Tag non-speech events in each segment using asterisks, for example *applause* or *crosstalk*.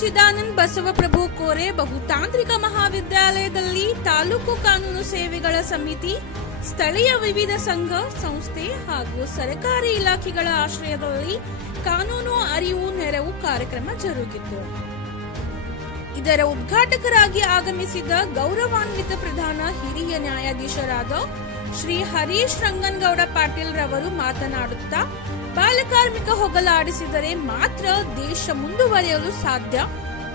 ಚಿದಾನಂದ್ ಬಸವಪ್ರಭು ಕೋರೆ ಬಹುತಾಂತ್ರಿಕ ಮಹಾವಿದ್ಯಾಲಯದಲ್ಲಿ ತಾಲೂಕು ಕಾನೂನು ಸೇವೆಗಳ ಸಮಿತಿ, ಸ್ಥಳೀಯ ವಿವಿಧ ಸಂಘ, ಸಂಸ್ಥೆ ಹಾಗೂ ಸರ್ಕಾರಿ ಇಲಾಖೆಗಳ ಆಶ್ರಯದಲ್ಲಿ ಕಾನೂನು ಅರಿವು ನೆರವು ಕಾರ್ಯಕ್ರಮ ಜರುಗಿತು. ಇದರ ಉದ್ಘಾಟಕರಾಗಿ ಆಗಮಿಸಿದ ಗೌರವಾನ್ವಿತ ಪ್ರಧಾನ ಹಿರಿಯ ನ್ಯಾಯಾಧೀಶರಾದ ಶ್ರೀ ಹರೀಶ್ ರಂಗನಗೌಡ ಪಾಟೀಲ್ ರವರು ಮಾತನಾಡುತ್ತಾ ಬಾಲಕಾರ್ಮಿಕ ಹೋಗಲಾಡಿಸಿದರೆ ಮಾತ್ರ ದೇಶ ಮುಂದುವರಿಯಲು ಸಾಧ್ಯ.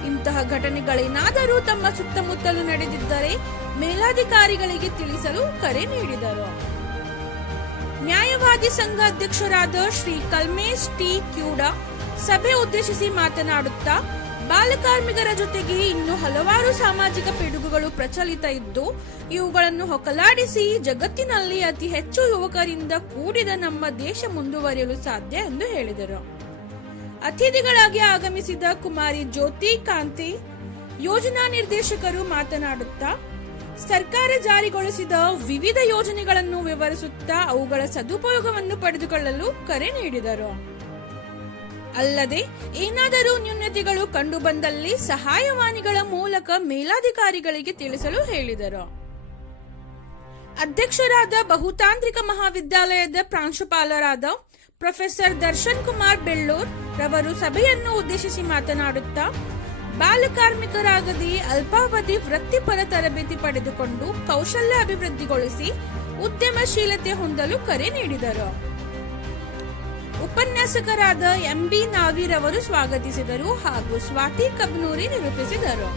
ಇಂತಹ ಘಟನೆಗಳೇನಾದರೂ ತಮ್ಮ ಸುತ್ತಮುತ್ತಲು ನಡೆದಿದ್ದರೆ ಮೇಲಾಧಿಕಾರಿಗಳಿಗೆ ತಿಳಿಸಲು ಕರೆ ನೀಡಿದರು. ನ್ಯಾಯವಾದಿ ಸಂಘ ಅಧ್ಯಕ್ಷರಾದ ಶ್ರೀ ಕಲ್ಮೇಶ್ ಟಿ. ಕ್ಯೂಡ ಸಭೆ ಉದ್ದೇಶಿಸಿ ಮಾತನಾಡುತ್ತಾ ಬಾಲಕಾರ್ಮಿಕರ ಜೊತೆಗೆ ಇನ್ನು ಹಲವಾರು ಸಾಮಾಜಿಕ ಪಿಡುಗುಗಳು ಪ್ರಚಲಿತ ಇದ್ದು, ಇವುಗಳನ್ನು ಹೊಕಲಾಡಿಸಿ ಜಗತ್ತಿನಲ್ಲಿ ಅತಿ ಹೆಚ್ಚು ಯುವಕರಿಂದ ಕೂಡಿದ ನಮ್ಮ ದೇಶ ಮುಂದುವರಿಯಲು ಸಾಧ್ಯ ಎಂದು ಹೇಳಿದರು. ಅತಿಥಿಗಳಾಗಿ ಆಗಮಿಸಿದ ಕುಮಾರಿ ಜ್ಯೋತಿ ಕಾಂತಿ, ಯೋಜನಾ ನಿರ್ದೇಶಕರು ಮಾತನಾಡುತ್ತಾ, ಸರ್ಕಾರ ಜಾರಿಗೊಳಿಸಿದ ವಿವಿಧ ಯೋಜನೆಗಳನ್ನು ವಿವರಿಸುತ್ತಾ ಅವುಗಳ ಸದುಪಯೋಗವನ್ನು ಪಡೆದುಕೊಳ್ಳಲು ಕರೆ ನೀಡಿದರು. ಅಲ್ಲದೆ, ಏನಾದರೂ ನ್ಯೂನತೆಗಳು ಕಂಡುಬಂದಲ್ಲಿ ಸಹಾಯವಾಣಿಗಳ ಮೂಲಕ ಮೇಲಾಧಿಕಾರಿಗಳಿಗೆ ತಿಳಿಸಲು ಹೇಳಿದರು. ಅಧ್ಯಕ್ಷರಾದ ಬಹುತಾಂತ್ರಿಕ ಮಹಾವಿದ್ಯಾಲಯದ ಪ್ರಾಂಶುಪಾಲರಾದ ಪ್ರೊಫೆಸರ್ ದರ್ಶನ್ ಕುಮಾರ್ ಬೆಳ್ಳೂರ್ ರವರು ಸಭೆಯನ್ನು ಉದ್ದೇಶಿಸಿ ಮಾತನಾಡುತ್ತಾ, ಬಾಲಕಾರ್ಮಿಕರಾಗದಿ ಅಲ್ಪಾವಧಿ ವೃತ್ತಿಪರ ತರಬೇತಿ ಪಡೆದುಕೊಂಡು ಕೌಶಲ್ಯ ಅಭಿವೃದ್ಧಿಗೊಳಿಸಿ ಉದ್ಯಮಶೀಲತೆ ಹೊಂದಲು ಕರೆ ನೀಡಿದರು. ಉಪನ್ಯಾಸಕರಾದ ಎಂಬಿ ನಾವೀರ್ ಅವರು ಸ್ವಾಗತಿಸಿದರು ಹಾಗೂ ಸ್ವಾತಿ ಕಬ್ನೂರಿ ನಿರೂಪಿಸಿದರು.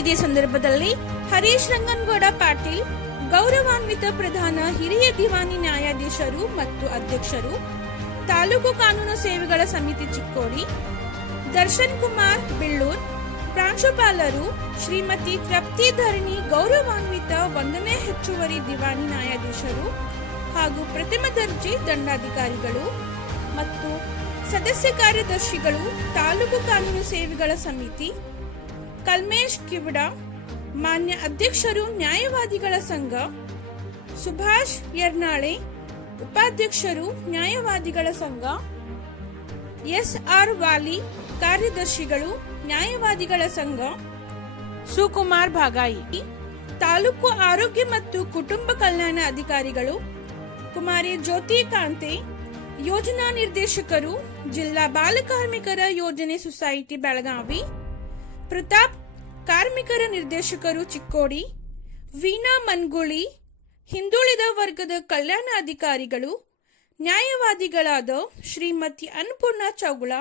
ಇದೇ ಸಂದರ್ಭದಲ್ಲಿ ಹರೀಶ್ ರಂಗನ್ಗೌಡ ಪಾಟೀಲ್, ಗೌರವಾನ್ವಿತ ಪ್ರಧಾನ ಹಿರಿಯ ದಿವಾನಿ ನ್ಯಾಯಾಧೀಶರು ಮತ್ತು ಅಧ್ಯಕ್ಷರು, ತಾಲೂಕು ಕಾನೂನು ಸೇವೆಗಳ ಸಮಿತಿ ಚಿಕ್ಕೋಡಿ, ದರ್ಶನ್ ಕುಮಾರ್ ಬಿಳ್ಳೂರ್, ಪ್ರಾಂಶುಪಾಲರು ಶ್ರೀಮತಿ ತೃಪ್ತಿ ಧರಣಿ ಗೌರವಾನ್ವಿತ ಒಂದನೇ ಹೆಚ್ಚುವರಿ ದಿವಾನಿ ನ್ಯಾಯಾಧೀಶರು ಹಾಗೂ ಪ್ರಥಮ ದರ್ಜೆ ದಂಡಾಧಿಕಾರಿಗಳು ಮತ್ತು ಸದಸ್ಯ ಕಾರ್ಯದರ್ಶಿಗಳು ತಾಲೂಕು ಕಾನೂನು ಸೇವೆಗಳ ಸಮಿತಿ, ಕಲ್ಮೇಶ್ ಕಿವಡ, ಮಾನ್ಯ ಅಧ್ಯಕ್ಷರು ನ್ಯಾಯವಾದಿಗಳ ಸಂಘ, ಸುಭಾಷ್ ಯರ್ನಾಳೆ, ಉಪಾಧ್ಯಕ್ಷರು ನ್ಯಾಯವಾದಿಗಳ ಸಂಘ ಎಸ್ ಆರ್ ವಾಲಿ ಕಾರ್ಯದರ್ಶಿಗಳು ನ್ಯಾಯವಾದಿಗಳ ಸಂಘ, ಸುಕುಮಾರ್ ಭಾಗಾಯಿ, ತಾಲೂಕು ಆರೋಗ್ಯ ಮತ್ತು ಕುಟುಂಬ ಕಲ್ಯಾಣ ಅಧಿಕಾರಿಗಳು ಕುಮಾರಿ ಜ್ಯೋತಿ ಕಾಂತಿ, ಯೋಜನಾ ನಿರ್ದೇಶಕರು, ಜಿಲ್ಲಾ ಬಾಲ ಕಾರ್ಮಿಕರ ಯೋಜನೆ ಸೊಸೈಟಿ ಬೆಳಗಾವಿ, ಪ್ರತಾಪ್ ಕಾರ್ಮಿಕರ ನಿರ್ದೇಶಕರು ಚಿಕ್ಕೋಡಿ, ವೀಣಾ ಮನ್ಗುಳಿ, ಹಿಂದುಳಿದ ವರ್ಗದ ಕಲ್ಯಾಣ ಅಧಿಕಾರಿಗಳು, ನ್ಯಾಯವಾದಿಗಳಾದ ಶ್ರೀಮತಿ ಅನ್ನಪೂರ್ಣ ಚೌಗುಳ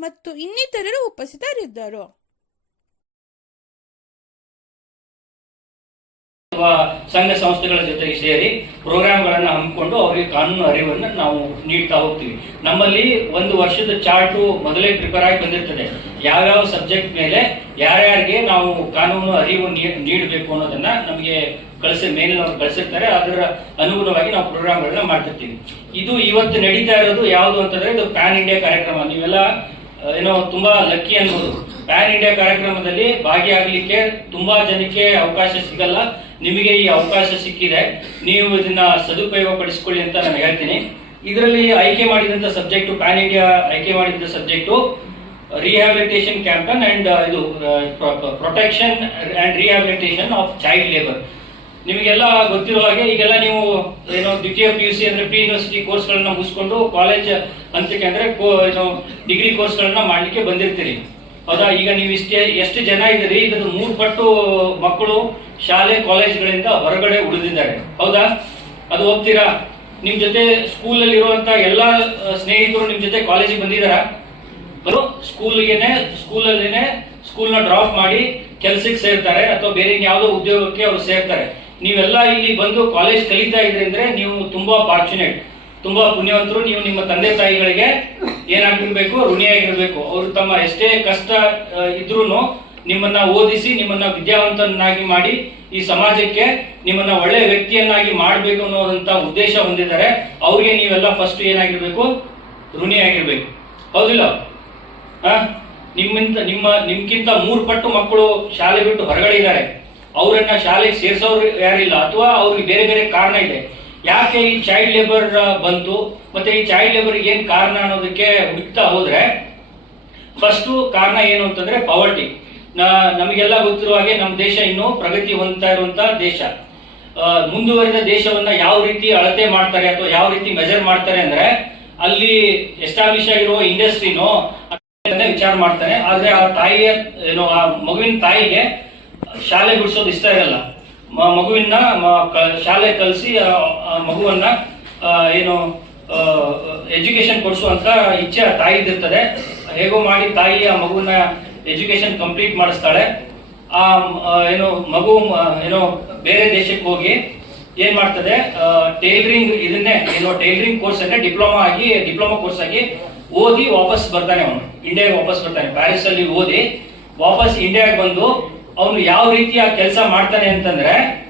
ಮತ್ತು ಇನ್ನಿತರರು ಉಪಸ್ಥಿತರಿದ್ದರು. ಅಥವಾ ಸಂಘ ಸಂಸ್ಥೆಗಳ ಜೊತೆಗೆ ಸೇರಿ ಪ್ರೋಗ್ರಾಮ್ಗಳನ್ನು ಹಮ್ಮಿಕೊಂಡು ಅವರಿಗೆ ಕಾನೂನು ಅರಿವನ್ನು ನಾವು ನೀಡ್ತಾ ಹೋಗ್ತೀವಿ. ನಮ್ಮಲ್ಲಿ ಒಂದು ವರ್ಷದ ಚಾರ್ಟು ಮೊದಲೇ ಪ್ರಿಪೇರ್ ಆಗಿ ಬಂದಿರ್ತದೆ. ಯಾವ್ಯಾವ ಸಬ್ಜೆಕ್ಟ್ ಮೇಲೆ ಯಾರ್ಯಾರಿಗೆ ನಾವು ಕಾನೂನು ಅರಿವು ನೀಡಬೇಕು ಅನ್ನೋದನ್ನ ನಮಗೆ ಕಳಿಸಿ ಅವರು ಕಳಿಸಿರ್ತಾರೆ. ಅದರ ಅನುಗುಣವಾಗಿ ನಾವು ಪ್ರೋಗ್ರಾಮ್ಗಳನ್ನ ಮಾಡ್ತಿರ್ತೀವಿ. ಇದು ಇವತ್ತು ನಡೀತಾ ಇರೋದು ಯಾವುದು ಅಂತಂದ್ರೆ ಇದು ಪ್ಯಾನ್ ಇಂಡಿಯಾ ಕಾರ್ಯಕ್ರಮ. ನೀವೆಲ್ಲ ಏನೋ ತುಂಬಾ ಲಕ್ಕಿ ಅನ್ಬೋದು. ಪ್ಯಾನ್ ಇಂಡಿಯಾ ಕಾರ್ಯಕ್ರಮದಲ್ಲಿ ಭಾಗಿಯಾಗಲಿಕ್ಕೆ ತುಂಬಾ ಜನಕ್ಕೆ ಅವಕಾಶ ಸಿಗಲ್ಲ. ನಿಮಗೆ ಈ ಅವಕಾಶ ಸಿಕ್ಕಿದೆ. ನೀವು ಇದನ್ನ ಸದುಪಯೋಗ ಪಡಿಸಿಕೊಳ್ಳಿ ಅಂತ ನಾನು ಹೇಳ್ತೀನಿ. ಇದರಲ್ಲಿ ಆಯ್ಕೆ ಮಾಡಿದಂತ ಸಬ್ಜೆಕ್ಟ್, ಪ್ಯಾನ್ ಇಂಡಿಯಾ ಆಯ್ಕೆ ಮಾಡಿದಂತ ಸಬ್ಜೆಕ್ಟು ರಿಹ್ಯಾಬಿಲಿಟೇಷನ್ ಕ್ಯಾಂಪನ್ ಅಂಡ್ ಇದು protection and rehabilitation of child labour ನಿಮಗೆಲ್ಲ ಗೊತ್ತಿರೋ ಹಾಗೆ ಈಗೆಲ್ಲ ನೀವು ಏನೋ ದ್ವಿತೀಯ ಪಿ ಯು ಸಿ ಅಂದ್ರೆ ಪ್ರಿ ಯೂನಿವರ್ಸಿಟಿ ಕೋರ್ಸ್ಗಳನ್ನ ಮುಗಿಸ್ಕೊಂಡು ಕಾಲೇಜ್ ಹಂತಕ್ಕೆ ಅಂದ್ರೆ ಏನೋ ಡಿಗ್ರಿ ಡಿಗ್ರಿ ಕೋರ್ಸ್ಗಳನ್ನ ಮಾಡ್ಲಿಕ್ಕೆ ಬಂದಿರ್ತೀರಿ. ಹೌದಾ? ಈಗ ನೀವು ಇಷ್ಟೇ, ಎಷ್ಟು ಜನ ಇದ್ದೀರಿ? ಇದನ್ನು ಮೂರು ಪಟ್ಟು ಮಕ್ಕಳು ಶಾಲೆ, ಕಾಲೇಜ್ಗಳಿಂದ ಹೊರಗಡೆ ಉಳಿದಿದ್ದಾರೆ. ಹೌದಾ? ಅದು ಹೋಗ್ತೀರಾ ನಿಮ್ ಜೊತೆ ಸ್ಕೂಲಲ್ಲಿ ಇರುವಂತ ಎಲ್ಲಾ ಸ್ನೇಹಿತರು ನಿಮ್ ಜೊತೆ ಕಾಲೇಜಿಗೆ ಬಂದಿದ್ದಾರಾ? ಸ್ಕೂಲ್ಗೆನೆ ಸ್ಕೂಲ್ ಸ್ಕೂಲ್ನ ಡ್ರಾಪ್ ಮಾಡಿ ಕೆಲ್ಸಕ್ಕೆ ಸೇರ್ತಾರೆ ಅಥವಾ ಬೇರೆ ಯಾವುದೋ ಉದ್ಯೋಗಕ್ಕೆ ಅವರು ಸೇರ್ತಾರೆ. ನೀವೆಲ್ಲ ಇಲ್ಲಿ ಬಂದು ಕಾಲೇಜ್ ಕಲಿತಾ ಇದ್ರಿ ಅಂದ್ರೆ ನೀವು ತುಂಬಾ ಫಾರ್ಚುನೇಟ್ ತುಂಬಾ ಪುಣ್ಯವಂತರು. ನೀವು ನಿಮ್ಮ ತಂದೆ ತಾಯಿಗಳಿಗೆ ಏನಾಗಿರ್ಬೇಕು ಋಣಿಯಾಗಿರ್ಬೇಕು. ಅವರು ತಮ್ಮ ಎಷ್ಟೇ ಕಷ್ಟ ಇದ್ರೂ ನಿಮ್ಮನ್ನ ಓದಿಸಿ, ನಿಮ್ಮನ್ನ ವಿದ್ಯಾವಂತನನ್ನಾಗಿ ಮಾಡಿ ಈ ಸಮಾಜಕ್ಕೆ ನಿಮ್ಮನ್ನ ಒಳ್ಳೆ ವ್ಯಕ್ತಿಯನ್ನಾಗಿ ಮಾಡಬೇಕು ಅನ್ನೋದಂತ ಉದ್ದೇಶ ಹೊಂದಿದ್ದಾರೆ. ಅವ್ರಿಗೆ ನೀವೆಲ್ಲ ಫಸ್ಟ್ ಏನಾಗಿರ್ಬೇಕು? ಋಣಿಯಾಗಿರ್ಬೇಕು. ಹೌದಿಲ್ಲ? ಆ? ನಿಮ್ಮಿಂದ ನಿಮ್ಮ ನಿಮ್ಗಿಂತ ಮೂರು ಪಟ್ಟು ಮಕ್ಕಳು ಶಾಲೆ ಬಿಟ್ಟು ಹೊರಗಡೆ ಇದ್ದಾರೆ. ಅವರನ್ನ ಶಾಲೆಗೆ ಸೇರಿಸೋರು ಯಾರಿಲ್ಲ, ಅಥವಾ ಅವ್ರಿಗೆ ಬೇರೆ ಬೇರೆ ಕಾರಣ ಇದೆ. ಯಾಕೆ ಈ ಚೈಲ್ಡ್ ಲೇಬರ್ ಬಂತು? ಮತ್ತೆ ಈ ಚೈಲ್ಡ್ ಲೇಬರ್ ಏನ್ ಕಾರಣ ಅನ್ನೋದಕ್ಕೆ ಹುಡುಕ್ತಾ ಹೋದ್ರೆ ಫಸ್ಟ್ ಕಾರಣ ಏನು ಅಂತಂದ್ರೆ ಪಾವರ್ಟಿ ನಮಗೆಲ್ಲ ಗೊತ್ತಿರುವ ಹಾಗೆ ನಮ್ಮ ದೇಶ ಇನ್ನು ಪ್ರಗತಿ ಹೊಂದ್ತಾ ಇರುವಂತಹ ದೇಶ ಮುಂದುವರಿದ ದೇಶವನ್ನ ಯಾವ ರೀತಿ ಅಳತೆ ಮಾಡ್ತಾರೆ ಅಥವಾ ಯಾವ ರೀತಿ ಮೆಜರ್ ಮಾಡ್ತಾರೆ ಅಂದ್ರೆ, ಅಲ್ಲಿ ಎಸ್ಟಾಬ್ಲಿಷ್ ಆಗಿರುವ ಇಂಡಸ್ಟ್ರಿನೋ ವಿಚಾರ ಮಾಡ್ತಾನೆ. ಆದ್ರೆ ಆ ತಾಯಿಯ, ಏನೋ, ಆ ಮಗುವಿನ ತಾಯಿಗೆ ಶಾಲೆ ಬಿಡಿಸೋದು ಇಷ್ಟ ಇರಲ್ಲ. ಮಗುವಿನ ಶಾಲೆ ಕಲಿಸಿ ಮಗುವನ್ನ ಆ, ಏನು ಎಜುಕೇಶನ್ ಕೊಡಿಸುವಂತ ಇಚ್ಛೆ ಆ ತಾಯಿದಿರ್ತದೆ. ಹೇಗೋ ಮಾಡಿ ತಾಯಿ ಆ ಮಗುವನ್ನ ಎಜುಕೇಶನ್ ಕಂಪ್ಲೀಟ್ ಮಾಡಿಸ್ತಾಳೆ. ಆ, ಏನು ಮಗು ಏನೋ ಬೇರೆ ದೇಶಕ್ಕೆ ಹೋಗಿ ಏನ್ ಮಾಡ್ತದೆ? ಟೈಲರಿಂಗ್ ಇದನ್ನೇ ಏನೋ ಟೈಲರಿಂಗ್ ಕೋರ್ಸ್ ಅಂದ್ರೆ ಡಿಪ್ಲೊಮಾ ಆಗಿ ಡಿಪ್ಲೊಮಾ ಕೋರ್ಸ್ ಆಗಿ ಓದಿ ವಾಪಸ್ ಬರ್ತಾನೆ ಅವನು. ಇಂಡಿಯಾಗೆ ವಾಪಸ್ ಬರ್ತಾನೆ. ಪ್ಯಾರಿಸ್ ಅಲ್ಲಿ ಓದಿ ವಾಪಸ್ ಇಂಡಿಯಾಗೆ ಬಂದು ಅವನು ಯಾವ ರೀತಿಯ ಕೆಲಸ ಮಾಡ್ತಾನೆ ಅಂತಂದ್ರೆ,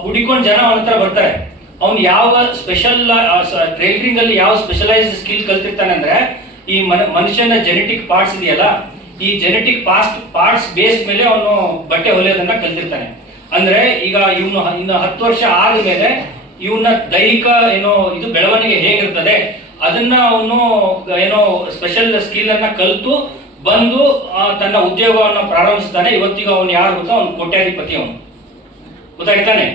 ಹುಡಿಕೊಂಡ್ ಜನ ಅವನ ಹತ್ರ ಬರ್ತಾರೆ. ಅವ್ನು ಯಾವ ಸ್ಪೆಷಲ್ ಟ್ರೈನಿಂಗ್ ಅಲ್ಲಿ ಯಾವ ಸ್ಪೆಷಲೈಸ್ ಸ್ಕಿಲ್ ಕಲ್ತಿರ್ತಾನೆ ಅಂದ್ರೆ, ಈ ಮನ- ಮನುಷ್ಯನ ಜೆನೆಟಿಕ್ ಪಾರ್ಟ್ಸ್ ಇದೆಯಲ್ಲ, ಈ ಜೆನೆಟಿಕ್ ಪಾಸ್ಟ್ ಪಾರ್ಟ್ಸ್ ಬೇಸ್ ಮೇಲೆ ಅವನು ಬಟ್ಟೆ ಹೊಲಿಯೋದನ್ನ ಕಲ್ತಿರ್ತಾನೆ. ಅಂದ್ರೆ ಈಗ ಇವನು ಇನ್ನು ಹತ್ತು ವರ್ಷ ಆದ್ಮೇಲೆ ಇವನ ದೈಹಿಕ ಏನೋ ಇದು ಬೆಳವಣಿಗೆ ಹೇಗಿರ್ತದೆ, ಅದನ್ನ ಅವನು ಏನೋ ಸ್ಪೆಷಲ್ ಸ್ಕಿಲ್ ಅನ್ನ ಕಲ್ತು ಬಂದು ತನ್ನ ಉದ್ಯೋಗವನ್ನು ಪ್ರಾರಂಭಿಸ್ತಾನೆ. ಇವತ್ತಿಗೆ ಅವನು ಯಾರು ಗೊತ್ತಾ? ಅವನು ಕೋಟ್ಯಾಧಿಪತಿ ಅವನು. ಗೊತ್ತಾಗ್ತಾನೆ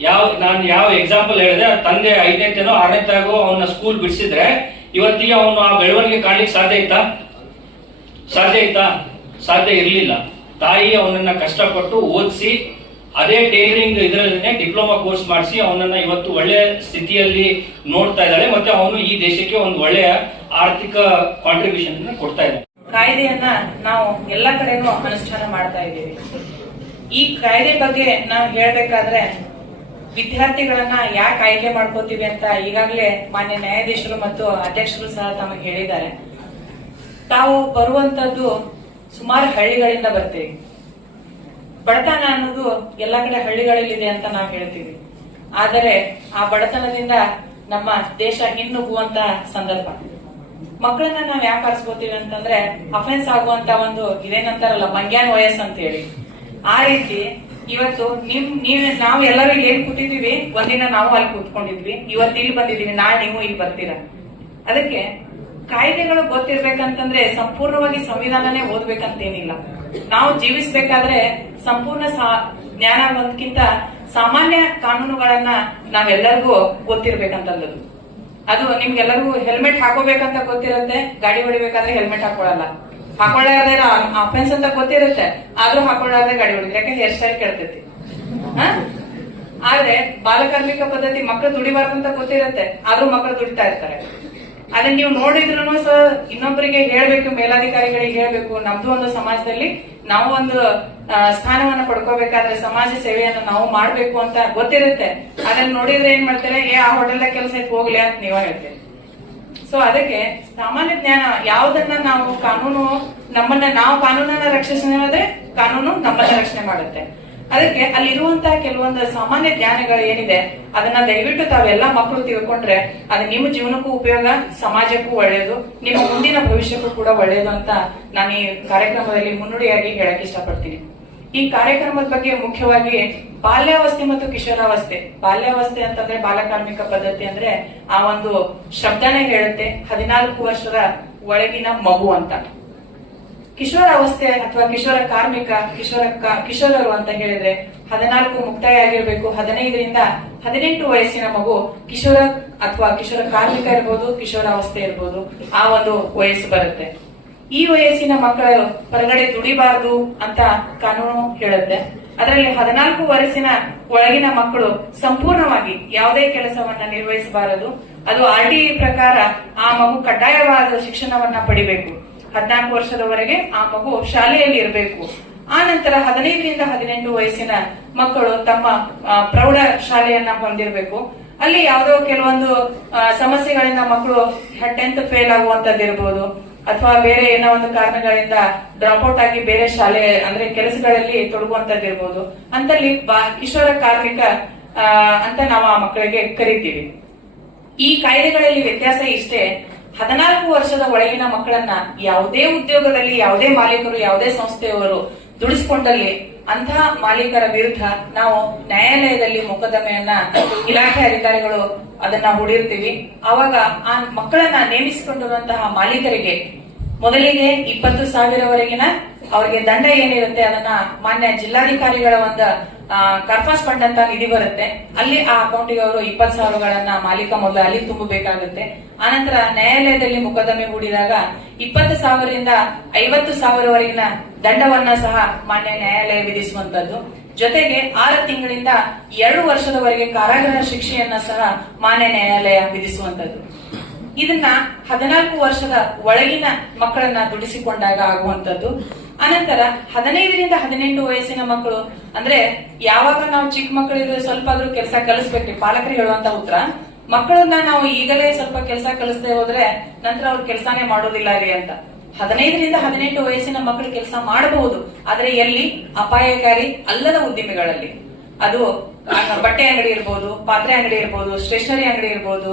ಯಾವ, ನಾನು ಯಾವ ಎಕ್ಸಾಂಪಲ್ ಹೇಳಿದೆ? ತಂದೆ ಐದನೇ ತೇನೋ ಆರನೇ ತಾಗೋ ಅವನ ಸ್ಕೂಲ್ ಬಿಡಿಸಿದ್ರೆ, ಇವತ್ತಿಗೆ ಅವನು ಆ ಬೆಳವಣಿಗೆ ಕಾಣ್ಲಿಕ್ಕೆ ಸಾಧ್ಯ ಇತ್ತಾ? ಸಾಧ್ಯ ಇತ್ತಾ? ಸಾಧ್ಯ ಇರಲಿಲ್ಲ. ತಾಯಿ ಅವನನ್ನ ಕಷ್ಟಪಟ್ಟು ಓದಿಸಿ, ಅದೇ ಟೈಲರಿಂಗ್ ಇದರಲ್ಲೇ ಡಿಪ್ಲೊಮಾ ಕೋರ್ಸ್ ಮಾಡಿಸಿ ಅವನನ್ನ ಇವತ್ತು ಒಳ್ಳೆ ಸ್ಥಿತಿಯಲ್ಲಿ ನೋಡ್ತಾ ಇದ್ದಾಳೆ. ಮತ್ತೆ ಅವನು ಈ ದೇಶಕ್ಕೆ ಒಂದು ಒಳ್ಳೆಯ ಆರ್ಥಿಕ ಕಾಂಟ್ರಿಬ್ಯೂಷನ್ ಕೊಡ್ತಾ ಇದ್ದಾನೆ. ಕಾಯ್ದೆಯನ್ನ ನಾವು ಎಲ್ಲ ಕಡೆನೂ ಅನುಷ್ಠಾನ ಮಾಡ್ತಾ ಇದ್ದೀವಿ. ಈ ಕಾಯ್ದೆ ಬಗ್ಗೆ ನಾವು ಹೇಳ್ಬೇಕಾದ್ರೆ ವಿದ್ಯಾರ್ಥಿಗಳನ್ನ ಯಾಕೆ ಆಯ್ಕೆ ಮಾಡ್ಕೋತೀವಿ ಅಂತ ಈಗಾಗಲೇ ಮಾನ್ಯ ನ್ಯಾಯಾಧೀಶರು ಮತ್ತು ಅಧ್ಯಕ್ಷರು ಸಹ ತಮಗೆ ಹೇಳಿದ್ದಾರೆ. ತಾವು ಬರುವಂತದ್ದು ಸುಮಾರು ಹಳ್ಳಿಗಳಿಂದ ಬರ್ತೀವಿ. ಬಡತನ ಅನ್ನೋದು ಎಲ್ಲ ಕಡೆ ಹಳ್ಳಿಗಳಲ್ಲಿದೆ ಅಂತ ನಾವು ಹೇಳ್ತೀವಿ. ಆದರೆ ಆ ಬಡತನದಿಂದ ನಮ್ಮ ದೇಶ ಹಿನ್ನುಗ್ಗುವಂತ ಸಂದರ್ಭ. ಮಕ್ಕಳನ್ನ ನಾವ್ ಯಾಕೆ ಆರಿಸ್ಕೋತೀವಿ ಅಂತಂದ್ರೆ ಅಫೆನ್ಸ್ ಆಗುವಂತ ಒಂದು ಇದೇನಂತಾರಲ್ಲ ಮಂಗ್ಯಾನ್ ವಯಸ್ ಅಂತ ಹೇಳಿ ಆ ರೀತಿ ಇವತ್ತು ನಿಮ್, ನೀವ್, ನಾವು ಎಲ್ಲರೂ ಏನ್ ಕೂತಿದೀವಿ ಒಂದಿನ ನಾವು ಅಲ್ಲಿ ಕೂತ್ಕೊಂಡಿದ್ವಿ. ಇವತ್ತು ಇಲ್ಲಿ ಬಂದಿದೀವಿ ನಾಳೆ ನೀವು ಇಲ್ಲಿ ಬರ್ತೀರಾ? ಅದಕ್ಕೆ ಕಾಯ್ದೆಗಳು ಗೊತ್ತಿರ್ಬೇಕಂತಂದ್ರೆ ಸಂಪೂರ್ಣವಾಗಿ ಸಂವಿಧಾನನೇ ಓದ್ಬೇಕಂತೇನಿಲ್ಲ. ನಾವು ಜೀವಿಸ್ಬೇಕಾದ್ರೆ ಸಂಪೂರ್ಣ ಜ್ಞಾನ ಒಂದ್ಕಿಂತ ಸಾಮಾನ್ಯ ಕಾನೂನುಗಳನ್ನ ನಾವೆಲ್ಲರಿಗೂ ಗೊತ್ತಿರ್ಬೇಕಂತಂದದ್ದು. ಅದು ನಿಮ್ಗೆಲ್ಲರಿಗೂ ಹೆಲ್ಮೆಟ್ ಹಾಕೋಬೇಕಂತ ಗೊತ್ತಿರುತ್ತೆ, ಗಾಡಿ ಹೊಡಿಬೇಕಾದ್ರೆ ಹೆಲ್ಮೆಟ್ ಹಾಕೊಳ್ಳಲ್ಲ. ಹಾಕೊಳ್ಳಾರ್ದೇ ಅಫೆನ್ಸ್ ಅಂತ ಗೊತ್ತಿರುತ್ತೆ, ಆದ್ರೂ ಹಾಕೊಳ್ಳಾರ್ದೆ ಗಾಡಿ ಹೊಡಿದ್ರೆ ಯಾಕೆ ಹೇರ್ ಸ್ಟೈಲ್ ಕೇಳ್ತೈತಿ ಆದ್ರೆ ಬಾಲಕಾರ್ಮಿಕ ಪದ್ಧತಿ ಮಕ್ಕಳು ದುಡಿಬಾರ್ದು ಅಂತ ಗೊತ್ತಿರುತ್ತೆ, ಆದ್ರೂ ಮಕ್ಕಳು ದುಡಿತಾ ಇರ್ತಾರೆ. ಅದನ್ನ ನೀವು ನೋಡಿದ್ರು ಸರ್ ಇನ್ನೊಬ್ಬರಿಗೆ ಹೇಳ್ಬೇಕು, ಮೇಲಾಧಿಕಾರಿಗಳಿಗೆ ಹೇಳ್ಬೇಕು, ನಮ್ದು ಒಂದು ಸಮಾಜದಲ್ಲಿ ನಾವು ಒಂದು ಸ್ಥಾನವನ್ನು ಪಡ್ಕೋಬೇಕಾದ್ರೆ ಸಮಾಜ ಸೇವೆಯನ್ನ ನಾವು ಮಾಡ್ಬೇಕು ಅಂತ ಗೊತ್ತಿರುತ್ತೆ. ಅದನ್ನ ನೋಡಿದ್ರೆ ಏನ್ ಮಾಡ್ತಾರೆ? ಏ, ಆ ಹೋಟೆಲ್ ಕೆಲಸ ಹೋಗ್ಲಿ ಅಂತ ನೀವ ಹೇಳ್ತೀರಿ. ಸೊ ಅದಕ್ಕೆ ಸಾಮಾನ್ಯ ಜ್ಞಾನ ಯಾವ್ದನ್ನ ನಾವು ಕಾನೂನು ನಮ್ಮನ್ನ, ನಾವು ಕಾನೂನನ್ನ ರಕ್ಷಿಸಿದ್ರೆ ಕಾನೂನು ನಮ್ಮನ್ನ ರಕ್ಷಣೆ ಮಾಡುತ್ತೆ. ಅದಕ್ಕೆ ಅಲ್ಲಿರುವಂತಹ ಕೆಲವೊಂದು ಸಾಮಾನ್ಯ ಜ್ಞಾನಗಳು ಏನಿದೆ, ಅದನ್ನ ದಯವಿಟ್ಟು ತಾವೆಲ್ಲ ಮಕ್ಕಳು ತಿಳ್ಕೊಂಡ್ರೆ, ಅದು ನಿಮ್ಮ ಜೀವನಕ್ಕೂ ಉಪಯೋಗ, ಸಮಾಜಕ್ಕೂ ಒಳ್ಳೆಯದು, ನಿಮ್ಮ ಮುಂದಿನ ಭವಿಷ್ಯಕ್ಕೂ ಕೂಡ ಒಳ್ಳೆಯದು ಅಂತ ನಾನು ಈ ಕಾರ್ಯಕ್ರಮದಲ್ಲಿ ಮುನ್ನುಡಿಯಾಗಿ ಹೇಳಕ್ ಇಷ್ಟಪಡ್ತೀನಿ. ಈ ಕಾರ್ಯಕ್ರಮದ ಬಗ್ಗೆ ಮುಖ್ಯವಾಗಿ ಬಾಲ್ಯಾವಸ್ಥೆ ಮತ್ತು ಕಿಶೋರಾವಸ್ಥೆ. ಬಾಲ್ಯಾವಸ್ಥೆ ಅಂತಂದ್ರೆ ಬಾಲಕಾರ್ಮಿಕ ಪದ್ಧತಿ ಅಂದ್ರೆ ಆ ಒಂದು ಶಬ್ದನೇ ಹೇಳುತ್ತೆ, ಹದಿನಾಲ್ಕು ವರ್ಷದ ಒಳಗಿನ ಮಗು ಅಂತ. ಕಿಶೋರಾವಸ್ಥೆ ಅಥವಾ ಕಿಶೋರ ಕಾರ್ಮಿಕ, ಕಿಶೋರ ಕಿಶೋರರು ಅಂತ ಹೇಳಿದ್ರೆ ಹದಿನಾಲ್ಕು ಮುಕ್ತಾಯ ಆಗಿರ್ಬೇಕು ಹದಿನೈದರಿಂದ ಹದಿನೆಂಟು ವಯಸ್ಸಿನ ಮಗು ಕಿಶೋರ ಅಥವಾ ಕಿಶೋರ ಕಾರ್ಮಿಕ ಇರ್ಬೋದು, ಕಿಶೋರಾವಸ್ಥೆ ಇರ್ಬೋದು. ಆ ಒಂದು ವಯಸ್ಸು ಬರುತ್ತೆ. ಈ ವಯಸ್ಸಿನ ಮಕ್ಕಳು ಹೊರಗಡೆ ದುಡಿಬಾರದು ಅಂತ ಕಾನೂನು ಹೇಳುತ್ತೆ. ಅದರಲ್ಲಿ ಹದಿನಾಲ್ಕು ವಯಸ್ಸಿನ ಒಳಗಿನ ಮಕ್ಕಳು ಸಂಪೂರ್ಣವಾಗಿ ಯಾವುದೇ ಕೆಲಸವನ್ನ ನಿರ್ವಹಿಸಬಾರದು. ಅದು ಆರ್ ಪ್ರಕಾರ ಆ ಮಗು ಕಡ್ಡಾಯವಾದ ಶಿಕ್ಷಣವನ್ನ ಪಡಿಬೇಕು. ಹದಿನಾಲ್ಕು ವರ್ಷದವರೆಗೆ ಆ ಮಗು ಶಾಲೆಯಲ್ಲಿ ಇರಬೇಕು. ಆ ನಂತರ ಹದಿನೈದರಿಂದ ಹದಿನೆಂಟು ವಯಸ್ಸಿನ ಮಕ್ಕಳು ತಮ್ಮ ಪ್ರೌಢ ಶಾಲೆಯನ್ನ ಹೊಂದಿರಬೇಕು. ಅಲ್ಲಿ ಯಾವುದೋ ಕೆಲವೊಂದು ಸಮಸ್ಯೆಗಳಿಂದ ಮಕ್ಕಳು ಟೆಂತ್ ಫೇಲ್ ಆಗುವಂತದ್ದಿರ್ಬೋದು ಅಥವಾ ಬೇರೆ ಏನೋ ಒಂದು ಕಾರಣಗಳಿಂದ ಡ್ರಾಪ್ ಔಟ್ ಆಗಿ ಬೇರೆ ಶಾಲೆ, ಅಂದ್ರೆ ಕೆಲಸಗಳಲ್ಲಿ ತೊಡಗುವಂತದ್ದಿರಬಹುದು ಅಂತಲ್ಲಿ ಬಾ- ಕಿಶೋರ ಕಾರ್ಮಿಕ ಅಂತ ನಾವು ಆ ಮಕ್ಕಳಿಗೆ ಕರಿತೀವಿ. ಈ ಕಾಯ್ದೆಗಳಲ್ಲಿ ವ್ಯತ್ಯಾಸ ಇಷ್ಟೇ. ಹದಿನಾಲ್ಕು ವರ್ಷದ ಒಳಗಿನ ಮಕ್ಕಳನ್ನ ಯಾವುದೇ ಉದ್ಯೋಗದಲ್ಲಿ, ಯಾವುದೇ ಮಾಲೀಕರು, ಯಾವುದೇ ಸಂಸ್ಥೆಯವರು ದುಡಿಸಿಕೊಂಡಲ್ಲಿ ಅಂತಹ ಮಾಲೀಕರ ವಿರುದ್ಧ ನಾವು ನ್ಯಾಯಾಲಯದಲ್ಲಿ ಮೊಕದ್ದಮೆಯನ್ನ ಇಲಾಖೆ ಅಧಿಕಾರಿಗಳು ಅದನ್ನ ಹೂಡಿರ್ತೀವಿ. ಅವಾಗ ಆ ಮಕ್ಕಳನ್ನ ನೇಮಿಸಿಕೊಂಡಿರುವಂತಹ ಮಾಲೀಕರಿಗೆ ಮೊದಲಿಗೆ ಇಪ್ಪತ್ತು ಸಾವಿರವರೆಗಿನ ಅವರಿಗೆ ದಂಡ ಏನಿರುತ್ತೆ ಅದನ್ನ ಮಾನ್ಯ ಜಿಲ್ಲಾಧಿಕಾರಿಗಳ ಒಂದು ಕರ್ಫಾಸ್ ಫಂಡ್ ಅಂತ ನಿಧಿ ಬರುತ್ತೆ. ಅಲ್ಲಿ ಆ ಅಕೌಂಟಿಗೆ ಅವರು ಇಪ್ಪತ್ತು ಸಾವಿರಗಳನ್ನ ಮಾಲೀಕ ಮೊದಲು ಅಲ್ಲಿ ತುಂಬಬೇಕಾಗುತ್ತೆ. ಆನಂತರ ನ್ಯಾಯಾಲಯದಲ್ಲಿ ಮೊಕದ್ದಮೆ ಹೂಡಿದಾಗ ಇಪ್ಪತ್ತು ಸಾವಿರದಿಂದ ಐವತ್ತು ಸಾವಿರವರೆಗಿನ ದಂಡವನ್ನ ಸಹ ಮಾನ್ಯ ನ್ಯಾಯಾಲಯ ವಿಧಿಸುವಂತದ್ದು. ಜೊತೆಗೆ ಆರು ತಿಂಗಳಿಂದ ಎರಡು ವರ್ಷದವರೆಗೆ ಕಾರಾಗೃಹ ಶಿಕ್ಷೆಯನ್ನ ಸಹ ಮಾನ್ಯ ನ್ಯಾಯಾಲಯ ವಿಧಿಸುವಂತದ್ದು. ಇದನ್ನ ಹದಿನಾಲ್ಕು ವರ್ಷದ ಒಳಗಿನ ಮಕ್ಕಳನ್ನ ದುಡಿಸಿಕೊಂಡಾಗ ಆಗುವಂತದ್ದು. ಅನಂತರ ಹದಿನೈದರಿಂದ ಹದಿನೆಂಟು ವಯಸ್ಸಿನ ಮಕ್ಕಳು, ಅಂದ್ರೆ ಯಾವಾಗ ನಾವು ಚಿಕ್ಕ ಮಕ್ಕಳಿದ್ರೆ ಸ್ವಲ್ಪ ಆದ್ರೂ ಕೆಲಸ ಕಲಿಸ್ಬೇಕ್ರಿ, ಪಾಲಕರು ಹೇಳುವಂತ ಉತ್ತರ. ಮಕ್ಕಳನ್ನ ನಾವು ಈಗಲೇ ಸ್ವಲ್ಪ ಕೆಲಸ ಕಲಿಸದೆ ಹೋದ್ರೆ ನಂತರ ಅವ್ರು ಕೆಲಸಾನೇ ಮಾಡೋದಿಲ್ಲ ರೀ ಅಂತ. ಹದಿನೈದರಿಂದ ಹದಿನೆಂಟು ವಯಸ್ಸಿನ ಮಕ್ಕಳು ಕೆಲಸ ಮಾಡಬಹುದು, ಆದ್ರೆ ಎಲ್ಲಿ? ಅಪಾಯಕಾರಿ ಅಲ್ಲದ ಉದ್ದಿಮೆಗಳಲ್ಲಿ. ಅದು ಬಟ್ಟೆ ಅಂಗಡಿ ಇರ್ಬೋದು, ಪಾತ್ರೆ ಅಂಗಡಿ ಇರ್ಬೋದು, ಸ್ಟೇಷನರಿ ಅಂಗಡಿ ಇರ್ಬೋದು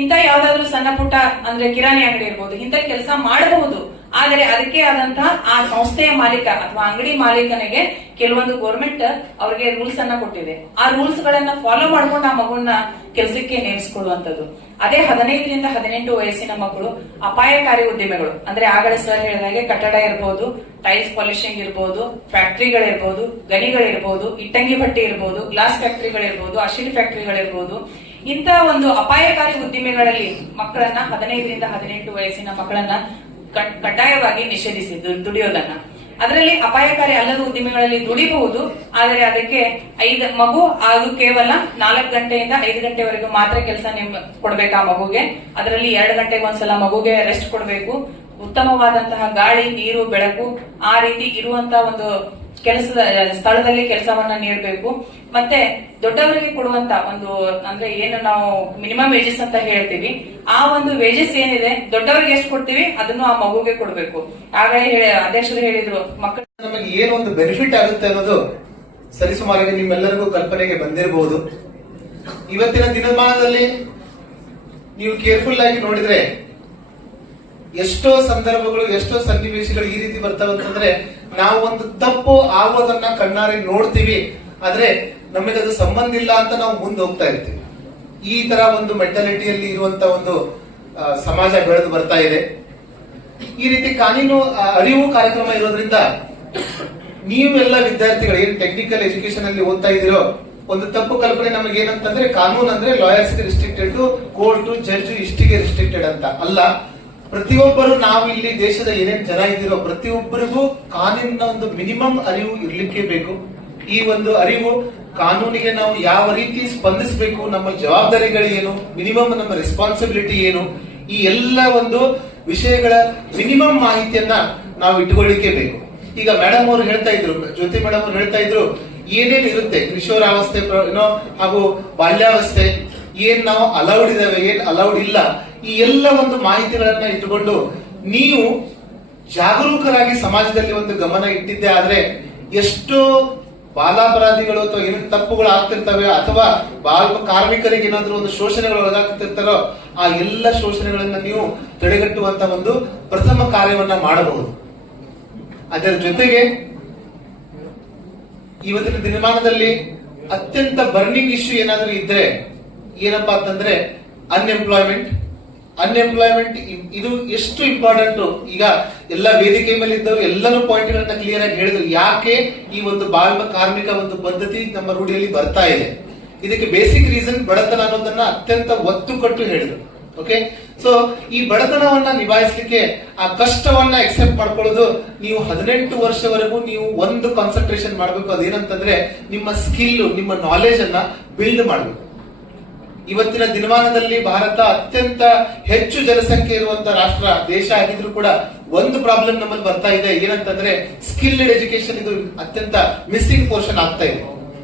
ಇಂತ ಯಾವ್ದಾದ್ರು ಸಣ್ಣ ಪುಟ್ಟ, ಅಂದ್ರೆ ಕಿರಾಣಿ ಅಂಗಡಿ ಇರ್ಬೋದು ಇಂತ ಕೆಲಸ ಮಾಡಬಹುದು. ಆದರೆ ಅದಕ್ಕೆ ಆದಂತಹ ಆ ಸಂಸ್ಥೆಯ ಮಾಲೀಕ ಅಥವಾ ಅಂಗಡಿ ಮಾಲೀಕನಿಗೆ ಕೆಲವೊಂದು ಗೌರ್ಮೆಂಟ್ ಅವ್ರಿಗೆ ರೂಲ್ಸ್ ಅನ್ನ ಕೊಟ್ಟಿದೆ. ಆ ರೂಲ್ಸ್ ಗಳನ್ನ ಫಾಲೋ ಮಾಡ್ಕೊಂಡು ಆ ಮಗುವನ್ನ ಕೆಲಸಕ್ಕೆ ನೇಮಿಸಿಕೊಳ್ಳುವಂತದ್ದು ಅದೇ ಹದಿನೈದರಿಂದ ಹದಿನೆಂಟು ವಯಸ್ಸಿನ ಮಕ್ಕಳು ಅಪಾಯಕಾರಿ ಉದ್ದಿಮೆಗಳು. ಅಂದ್ರೆ ಆಗಲೇ ಸರ್ ಹೇಳಿದಾಗೆ ಕಟ್ಟಡ ಇರಬಹುದು ಟೈಲ್ಸ್ ಪಾಲಿಶಿಂಗ್ ಇರಬಹುದು ಫ್ಯಾಕ್ಟರಿಗಳಿರ್ಬಹುದು ಗಣಿಗಳಿರ್ಬೋದು, ಇಟ್ಟಂಗಿ ಭಟ್ಟಿ ಇರಬಹುದು ಗ್ಲಾಸ್ ಫ್ಯಾಕ್ಟರಿಗಳಿರ್ಬೋದು ಅಶಿಲ್ ಫ್ಯಾಕ್ಟರಿಗಳಿರ್ಬಹುದು ಇಂತ ಒಂದು ಅಪಾಯಕಾರಿ ಉದ್ದಿಮೆಗಳಲ್ಲಿ ಮಕ್ಕಳನ್ನ ಹದಿನೈದರಿಂದ ಹದಿನೆಂಟು ವಯಸ್ಸಿನ ಮಕ್ಕಳನ್ನ ಕಡ್ಡಾಯವಾಗಿ ನಿಷೇಧಿಸಿದ್ದು, ದುಡಿಯೋದನ್ನ. ಅದರಲ್ಲಿ ಅಪಾಯಕಾರಿ ಅಲ್ಲದ ಉದ್ದಿಮೆಗಳಲ್ಲಿ ದುಡಿಬಹುದು, ಆದರೆ ಅದಕ್ಕೆ ಐದು ಮಗು ಅದು ಕೇವಲ ನಾಲ್ಕು ಗಂಟೆಯಿಂದ ಐದು ಗಂಟೆವರೆಗೂ ಮಾತ್ರ ಕೆಲಸ ನಿಮ್ ಕೊಡ್ಬೇಕು ಆ ಮಗುಗೆ. ಅದರಲ್ಲಿ ಎರಡು ಗಂಟೆಗೆ ಒಂದ್ಸಲ ಮಗುಗೆ ರೆಸ್ಟ್ ಕೊಡಬೇಕು. ಉತ್ತಮವಾದಂತಹ ಗಾಳಿ, ನೀರು, ಬೆಳಕು ಆ ರೀತಿ ಇರುವಂತಹ ಒಂದು ಕೆಲಸದ ಸ್ಥಳದಲ್ಲಿ ಕೆಲಸವನ್ನ ನೀಡಬೇಕು. ಮತ್ತೆ ದೊಡ್ಡವರಿಗೆ ಕೊಡುವಂತ ಒಂದು, ಅಂದ್ರೆ ಏನು ನಾವು ಮಿನಿಮಮ್ ವೇಜಸ್ ಅಂತ ಹೇಳ್ತೀವಿ. ಆ ಒಂದು ವೇಜಸ್ ಏನಿದೆ, ದೊಡ್ಡವರಿಗೆ ಎಷ್ಟು ಕೊಡ್ತೀವಿ, ಅದನ್ನು ಆ ಮಗುಗೆ ಕೊಡಬೇಕು. ಆಗಲೇ ಅಧ್ಯಕ್ಷರು ಹೇಳಿದ್ರು, ಮಕ್ಕಳ ನಮಗೆ ಏನು ಒಂದು ಬೆನಿಫಿಟ್ ಆಗುತ್ತೆ ಅನ್ನೋದು ಸರಿಸುಮಾರಾಗಿ ನಿಮ್ಮೆಲ್ಲರಿಗೂ ಕಲ್ಪನೆಗೆ ಬಂದಿರಬಹುದು ಇವತ್ತಿನ ದಿನಮಾನದಲ್ಲಿ ನೀವು ಕೇರ್ಫುಲ್ ಆಗಿ ನೋಡಿದ್ರೆ ಎಷ್ಟೋ ಸಂದರ್ಭಗಳು, ಎಷ್ಟೋ ಸನ್ನಿವೇಶಗಳು ಈ ರೀತಿ ಬರ್ತಾವೆ ಅಂತಂದ್ರೆ ನಾವು ಒಂದು ತಪ್ಪು ಆಗೋದನ್ನ ಕಣ್ಣಾರೆ ನೋಡ್ತೀವಿ, ಆದ್ರೆ ನಮಗೆ ಅದು ಸಂಬಂಧ ಇಲ್ಲ ಅಂತ ನಾವು ಮುಂದೆ ಹೋಗ್ತಾ ಇರ್ತೀವಿ. ಈ ತರ ಒಂದು ಮೆಂಟಾಲಿಟಿಯಲ್ಲಿ ಇರುವಂತ ಒಂದು ಸಮಾಜ ಬೆಳೆದು ಬರ್ತಾ ಇದೆ. ಈ ರೀತಿ ಕಾನೂನು ಅರಿವು ಕಾರ್ಯಕ್ರಮ ಇರೋದ್ರಿಂದ ನೀವೆಲ್ಲ ವಿದ್ಯಾರ್ಥಿಗಳು, ಏನ್ ಟೆಕ್ನಿಕಲ್ ಎಜುಕೇಶನ್ ಅಲ್ಲಿ ಓದ್ತಾ ಇದ್ದೀರೋ, ಒಂದು ತಪ್ಪು ಕಲ್ಪನೆ ನಮಗೆ ಏನಂತಂದ್ರೆ ಕಾನೂನು ಅಂದ್ರೆ ಲಾಯರ್ಸ್ ರಿಸ್ಟ್ರಿಕ್ಟೆಡ್ ಕೋರ್ಟ್ ಜಡ್ಜ್ ಇಷ್ಟಿಗೆ ರಿಸ್ಟ್ರಿಕ್ಟೆಡ್ ಅಂತ. ಅಲ್ಲ ಪ್ರತಿಯೊಬ್ಬರು ನಾವು ಇಲ್ಲಿ ದೇಶದ ಏನೇನ್ ಜನ ಇದ್ದೀರೋ ಪ್ರತಿಯೊಬ್ಬರಿಗೂ ಕಾನೂನಿನ ಒಂದು ಮಿನಿಮಮ್ ಅರಿವು ಇರ್ಲಿಕ್ಕೆ ಬೇಕು. ಈ ಒಂದು ಅರಿವು ಕಾನೂನಿಗೆ ನಾವು ಯಾವ ರೀತಿ ಸ್ಪಂದಿಸಬೇಕು, ನಮ್ಮ ಜವಾಬ್ದಾರಿಗಳು ಏನು, ಮಿನಿಮಮ್ ನಮ್ಮ ರೆಸ್ಪಾನ್ಸಿಬಿಲಿಟಿ ಏನು, ಈ ಎಲ್ಲ ಒಂದು ವಿಷಯಗಳ ಮಿನಿಮಮ್ ಮಾಹಿತಿಯನ್ನ ನಾವು ಇಟ್ಟುಕೊಳ್ಳಿಕ್ಕೆ ಬೇಕು. ಈಗ ಮೇಡಮ್ ಅವರು ಹೇಳ್ತಾ ಇದ್ರು, ಜ್ಯೋತಿ ಮೇಡಮ್ ಅವರು ಹೇಳ್ತಾ ಇದ್ರು, ಏನೇನು ಇರುತ್ತೆ ಕಿಶೋರಾವಸ್ಥೆ ಏನೋ ಹಾಗೂ ಬಾಲ್ಯಾವಸ್ಥೆ, ಏನ್ ನಾವು ಅಲೌಡ್ ಇದಾವೆ, ಏನ್ ಅಲೌಡ್ ಇಲ್ಲ ಈ ಎಲ್ಲ ಒಂದು ಮಾಹಿತಿಗಳನ್ನ ಇಟ್ಟುಕೊಂಡು ನೀವು ಜಾಗರೂಕರಾಗಿ ಸಮಾಜದಲ್ಲಿ ಒಂದು ಗಮನ ಇಟ್ಟಿದ್ದೆ ಆದ್ರೆ ಎಷ್ಟೋ ಬಾಲಾಪರಾಧಿಗಳು ಅಥವಾ ಏನು ತಪ್ಪುಗಳು ಆಗ್ತಿರ್ತವೆ ಅಥವಾ ಬಾಲ ಕಾರ್ಮಿಕರಿಗೆ ಏನಾದ್ರೂ ಒಂದು ಶೋಷಣೆಗಳು ಒಳಗಾಗ್ತಿರ್ತಾರೋ ಆ ಎಲ್ಲ ಶೋಷಣೆಗಳನ್ನ ನೀವು ತಡೆಗಟ್ಟುವಂತ ಒಂದು ಪ್ರಥಮ ಕಾರ್ಯವನ್ನ ಮಾಡಬಹುದು. ಅದರ ಜೊತೆಗೆ ಇವತ್ತಿನ ದಿನಮಾನದಲ್ಲಿ ಅತ್ಯಂತ ಬರ್ನಿಂಗ್ ಇಶ್ಯೂ ಏನಾದ್ರೂ ಇದ್ರೆ ಏನಪ್ಪಾ ಅಂತಂದ್ರೆ ಅನ್ಎಂಪ್ಲಾಯ್ಮೆಂಟ್ ಅನ್ಎಂಪ್ಲಾಯ್ಮೆಂಟ್ ಇದು ಎಷ್ಟು ಇಂಪಾರ್ಟೆಂಟ್ ಈಗ ಎಲ್ಲ ವೇದಿಕೆ ಮೇಲೆ ಇದ್ದವರು ಎಲ್ಲರೂ ಪಾಯಿಂಟ್ ಗಳನ್ನ ಕ್ಲಿಯರ್ ಆಗಿ ಹೇಳಿದ್ರು. ಯಾಕೆ ಈ ಒಂದು ಬಾಲ ಕಾರ್ಮಿಕ ಒಂದು ಪದ್ಧತಿ ನಮ್ಮ ರೂಢಿಯಲ್ಲಿ ಬರ್ತಾ ಇದೆ? ಇದಕ್ಕೆ ಬೇಸಿಕ್ ರೀಸನ್ ಬಡತನ ಅನ್ನೋದನ್ನ ಅತ್ಯಂತ ಒತ್ತು ಕೊಟ್ಟು ಹೇಳಿದ್ರು. ಓಕೆ ಸೊ ಈ ಬಡತನವನ್ನ ನಿಭಾಯಿಸಲಿಕ್ಕೆ ಆ ಕಷ್ಟವನ್ನ ಎಕ್ಸೆಪ್ಟ್ ಮಾಡ್ಕೊಳ್ಳೋದು ನೀವು ಹದಿನೆಂಟು ವರ್ಷವರೆಗೂ ನೀವು ಒಂದು ಕಾನ್ಸಂಟ್ರೇಷನ್ ಮಾಡಬೇಕು. ಅದೇನಂತಂದ್ರೆ ನಿಮ್ಮ ಸ್ಕಿಲ್ ನಿಮ್ಮ ನಾಲೆಜ್ ಅನ್ನ ಬಿಲ್ಡ್ ಮಾಡಬೇಕು. ಇವತ್ತಿನ ದಿನಮಾನದಲ್ಲಿ ಭಾರತ ಅತ್ಯಂತ ಹೆಚ್ಚು ಜನಸಂಖ್ಯೆ ಇರುವಂತ ರಾಷ್ಟ್ರ, ದೇಶ ಆಗಿದ್ರು ಕೂಡ ಒಂದು ಪ್ರಾಬ್ಲಮ್ ನಮ್ಮಲ್ಲಿ ಬರ್ತಾ ಇದೆ. ಏನಂತಂದ್ರೆ ಸ್ಕಿಲ್ಡ್ ಎಜುಕೇಶನ್ ಇದು ಅತ್ಯಂತ ಮಿಸ್ಸಿಂಗ್ ಪೋರ್ಷನ್ ಆಗ್ತಾ ಇದೆ.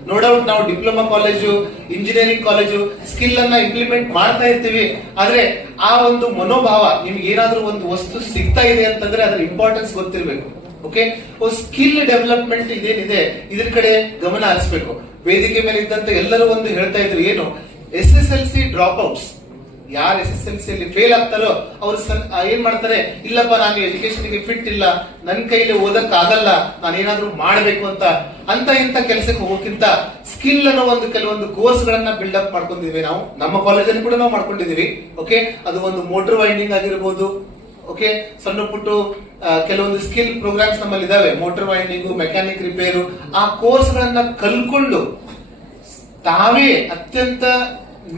ನೋ ಡೌಟ್ ನಾವು diploma college engineering college skill ಅನ್ನ ಇಂಪ್ಲಿಮೆಂಟ್ ಮಾಡ್ತಾ ಇರ್ತೀವಿ. ಆದ್ರೆ ಆ ಒಂದು ಮನೋಭಾವ ನಿಮ್ಗೆ ಏನಾದ್ರೂ ಒಂದು ವಸ್ತು ಸಿಗ್ತಾ ಇದೆ ಅಂತಂದ್ರೆ ಅದ್ರ ಇಂಪಾರ್ಟೆನ್ಸ್ ಗೊತ್ತಿರಬೇಕು. ಓಕೆ ಸ್ಕಿಲ್ ಡೆವಲಪ್ಮೆಂಟ್ ಇದೇನಿದೆ? ಇದ್ರ ಕಡೆ ಗಮನ ಹರಿಸಬೇಕು. ವೇದಿಕೆ ಮೇಲೆ ಇದ್ದಂತ ಎಲ್ಲರೂ ಒಂದು ಹೇಳ್ತಾ ಇದ್ರು, ಏನು? S S L C drop ಯಾರು ಎಸ್ ಎಸ್ ಎಲ್ ಸಿ ಅಲ್ಲಿ ಫೇಲ್ ಆಗ್ತಾರೋ ಅವ್ರು ಏನ್ ಮಾಡ್ತಾರೆ? ಇಲ್ಲಪ್ಪ, ನಾನು ಎಜುಕೇಶನ್ಗೆ ಫಿಟ್ ಇಲ್ಲ. ನನ್ ಕೈಲಿ ಓದಕ್ ಆಗಲ್ಲ. ನಾನು ಏನಾದ್ರೂ ಮಾಡಬೇಕು ಅಂತ. ಅಂತ ಇಂತ ಕೆಲಸಕ್ಕೆ ಹೋಗೋಕ್ಕಿಂತ ಸ್ಕಿಲ್ ಅನ್ನೋ ಒಂದು ಕೆಲವೊಂದು ಕೋರ್ಸ್ ಗಳನ್ನ ಬಿಲ್ಡ್ ಅಪ್ ಮಾಡ್ಕೊಂಡಿದೀವಿ ನಾವು. ನಮ್ಮ ಕಾಲೇಜಲ್ಲಿ ಕೂಡ ನಾವು ಮಾಡ್ಕೊಂಡಿದೀವಿ ಓಕೆ ಅದು ಒಂದು ಮೋಟರ್ ವೈಂಡಿಂಗ್ ಆಗಿರ್ಬೋದು. ಓಕೆ ಸಣ್ಣ ಪುಟ್ಟು ಕೆಲವೊಂದು ಸ್ಕಿಲ್ ಪ್ರೋಗ್ರಾಮ್ಸ್ ನಮ್ಮಲ್ಲಿ ಇದಾವೆ. ಮೋಟರ್ ವೈಂಡಿಂಗ್ ಮೆಕ್ಯಾನಿಕ್ ರಿಪೇರು ಆ ಕೋರ್ಸ್ ಗಳನ್ನ ಕಲ್ಕೊಂಡು ತಾವೇ ಅತ್ಯಂತ